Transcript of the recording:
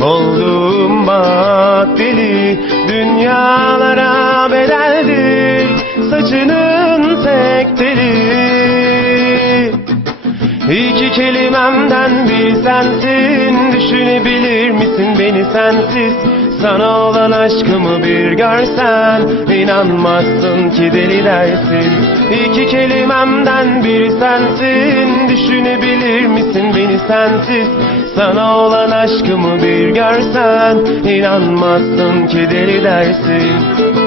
beni Oldum bak deli Dünyalara bedeldir Saçının tek teli. İki kelimemden bir sensin Düşünebilir misin beni sensiz? Sana olan aşkımı bir görsen inanmazsın ki deli dersin İki kelimemden bir sensin. Düşünebilir misin beni sensiz? Sana olan aşkımı bir görsen inanmazsın ki deli dersin